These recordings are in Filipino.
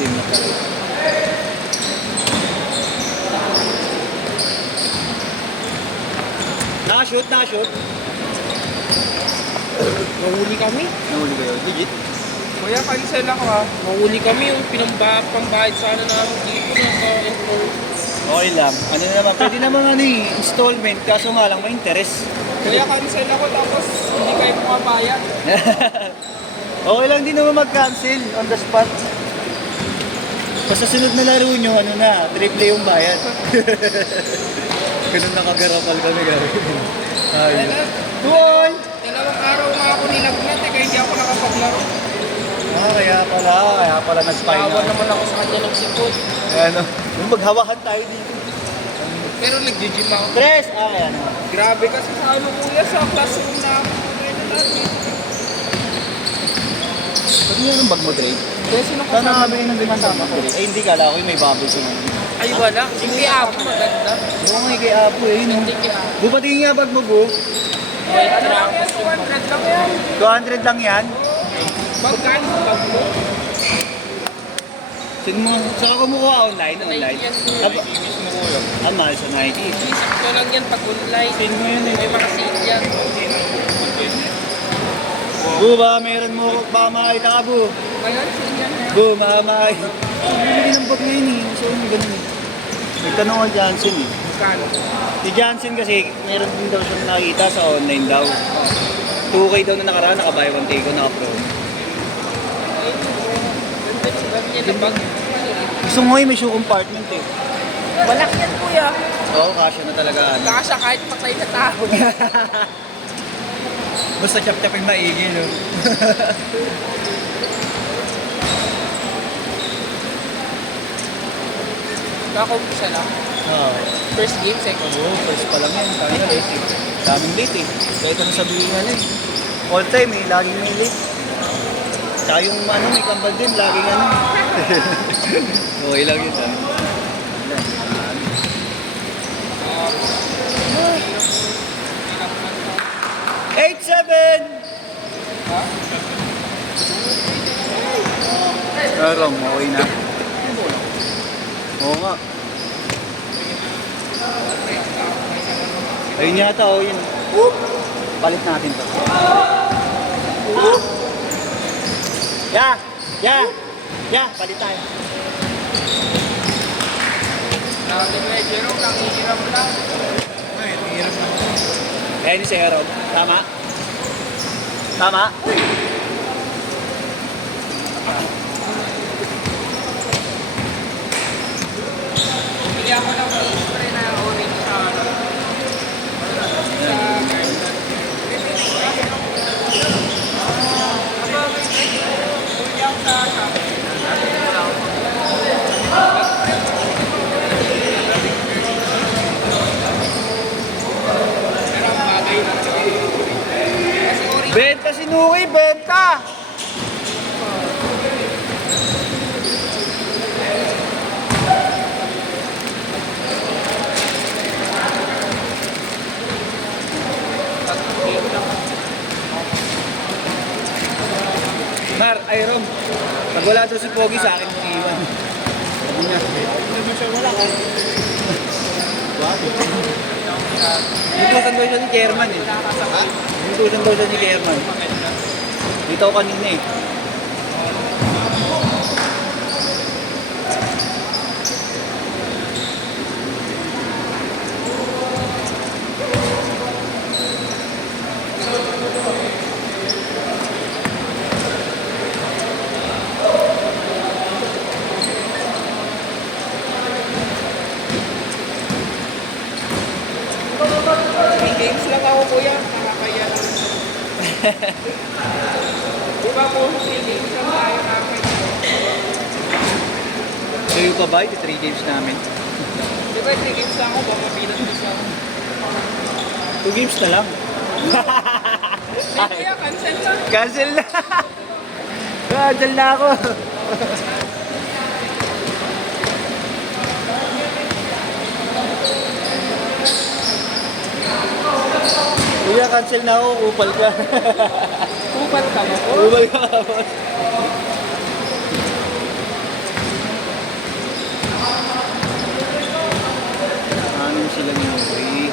game na talaga. Nakashoot, nakashoot. Mahuli kami. Nahuli kayo, legit. Kuya, cancel ako ha. Mahuli kami yung pambayad sana namin dito naka-enroll. Okay lang. Ano na naman, pwede naman ano eh, installment, kaso nga lang may interest. Kuya, cancel ako tapos hindi kayo pumabayad. Okay lang din naman mag-cancel on the spot. Basta sunod na laro nyo, ano na, triple yung bayad. Ganun nakagarapal kami gawin. Ayun. Doon! Dalawang araw nga ako nilagnat kaya hindi ako nakapaglaro. Kaya pala nag-spy Awan na. naman ako sa kanya ng sipot. Ano, yung maghawakan tayo dito. Pero nag-gym ako. Tres! Ayan. Grabe kasi sa ano kuya sa classroom na ako. Ba't niya yung bag mo, Trey? Kaya sino Saan kasama? nakabili ng limang ko? Ay, hindi kala ko yung may bubbles yung ano. Ay wala. Hindi ako maganda. Oo nga, kay Apo eh. No? Hindi kaya. Bupatingin nga bag mo, Bu. May trapos yung 200 lang yan. 200 lang yan. Magkano bag mo? Sino mo, saka kumukuha online? Online? Ang mahal sa Nike. Isip ko lang yan pag online. Sino mo yun eh? May mga sale yan. Bu, ba meron mo, baka makakita ka, Bu. Ngayon, sale yan. Bu, makakita. Bumili ng bag ngayon eh. So, yung ganun eh. Nagtanong ko Johnson eh. Magkano? Si Johnson kasi, meron din daw siyang nakita sa online daw. 2K daw na nakaraan, naka-buy one take ko, naka-pro. Bag niya na bag. Gusto mo may shoe compartment eh. Malaki yan kuya. Oo, kasya na talaga. Ano. Kasha kahit patay na tao. Basta chap-chap yung maigi, no? Nakakumpisa lang. Oo. First game, second. Oo, first pa lang yan. Kaya na late eh. Daming late eh. Kahit ano sabihin nga eh. All time eh, laging may late. Tsaka yung ano, may kambal din, laging ano. Okay lang yun, ah. 8-7! Ha? Karong, okay na. Oo nga. Ayun yata, oh yun. Palit natin to. Palit tayo. Sabi mo eh, Jerome, nangihiram lang. Ay, hirap na. Eh, ni si Aaron. Tama? Tama? Bumili ako ng spray na orange sa ano. Sa bumili ako sa Shopee. Pero ang bagay na ito. Kasi orange. Benta si Nuki, benta! Mar, ay Rom, pag wala daw si Pogi sa akin mong iwan. Sabi niya, hindi siya wala ka. Inutusan daw siya ni Chairman eh. Inutusan daw siya ni Chairman. Dito ako kanina eh. May games lang ako kuya, nakakaya lang. Di ba po, may games lang tayo nakakaya. Kayo pa ba? Yung 3 games namin. Di ba 3 games lang ako, baka mabilang din ako. 2 games na lang. Ay kuya, cancel na. Cancel na! Cancel na ako! Kuya, cancel na ako. Upal ka. Kupal ka mo po. Upal ka. sila ni Nuri.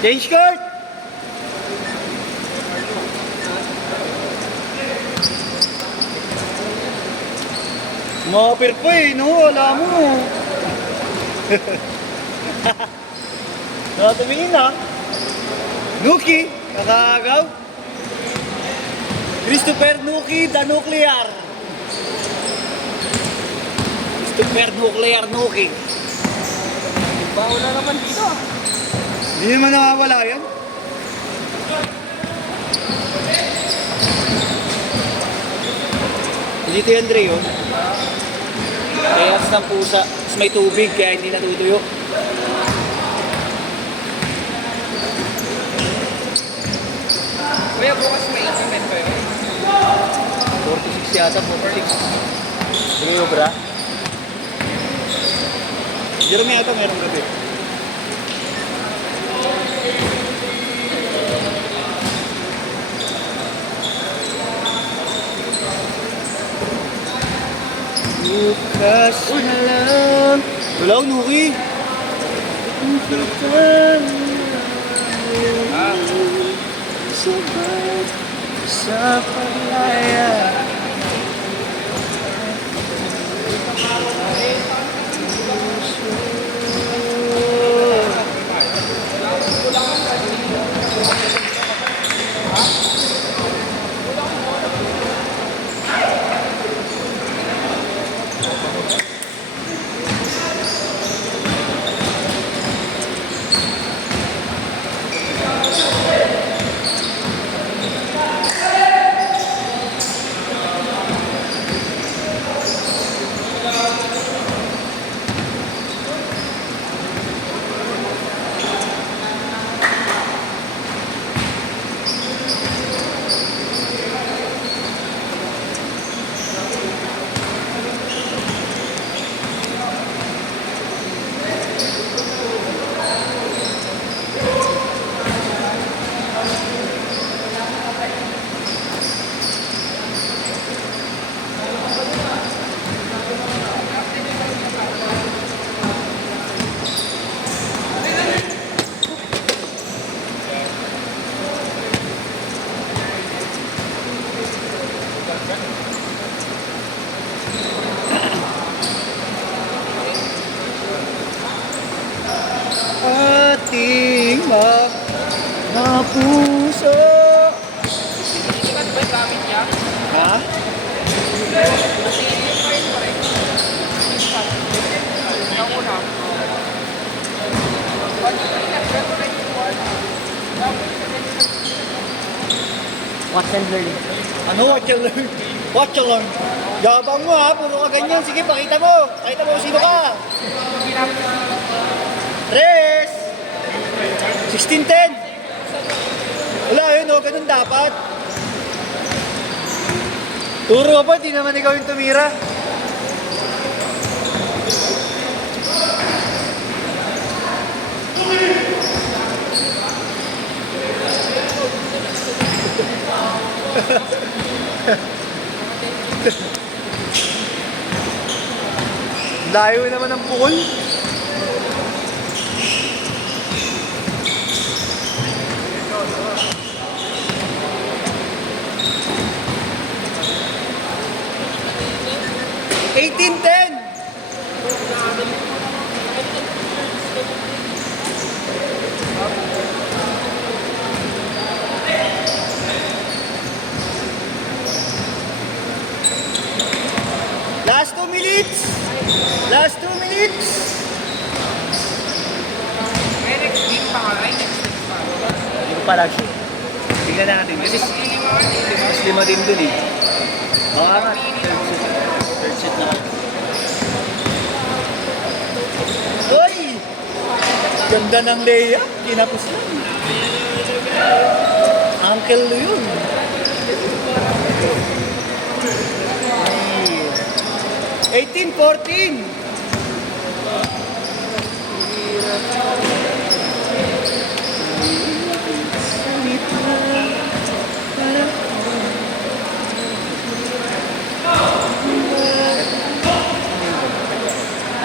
Change court! Sumapir pa eh, no? Wala mo. Nakatumingin na. Nuki, nakagaw. Christopher Nuki, the Nuclear. Christopher Nuclear Nuki. Bawal na naman dito. Hindi naman nakawala yan. Dito yan, Dre, yun. Kaya sa pusa, tapos may tubig, kaya hindi natutuyo. Kuya, bukas may event ba yun? 46 yata, 46. Sige, obra. Jerome yata meron gabi. Bukas na lang. Wala akong Nuki. Sabay sa paglaya. Ating mga puso. Sikat ba yung gamit niya? Ha? Kasi yung price pa rin. Yung una. Watch and learn. Ano what you learn? What you learn? Yabang mo ha, puro ka ganyan. Sige, pakita mo. Pakita mo kung sino ka. Res! 16-10. Wala yun, no? Ganun dapat. Turo ka pa, di naman ikaw yung tumira. Layo naman ang pukol. $18-10. Last 2 minutes. Last 2 minutes. May next game pa ka. Ay, next game pa. Hindi ko pa lagi. Tingnan natin. Kasi feeling Mas lima din dun eh. Baka nga, third set na. Uy! Ganda ng layup. Kinapos lang. Uncle Lou yun. Ay, 18-14.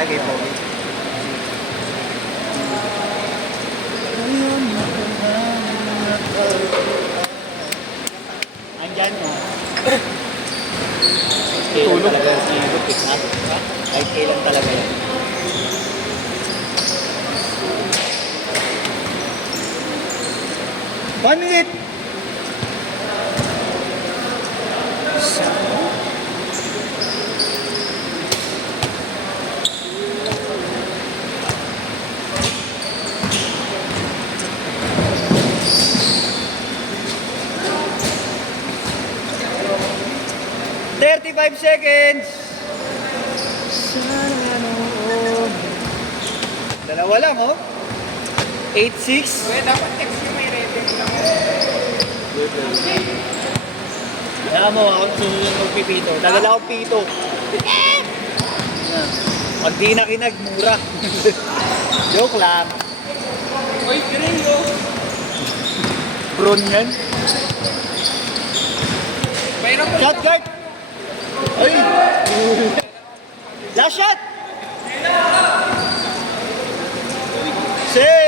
Okay, Pogi. Andyan mo. Tulog talaga si Lupit, ha? Kahit kailan talaga yan. One minute! Thirty-five seconds. Dalawa lang, oh. 8-6. Well, dapat text yung may rating lang. Kaya mo, ako susunod magpipito. Tagal ako pito. Pag di nakinag, mura. Joke lang. Uy, Grillo! Bron yan. Mayroon ko Shot guard! Ay! Last shot! 6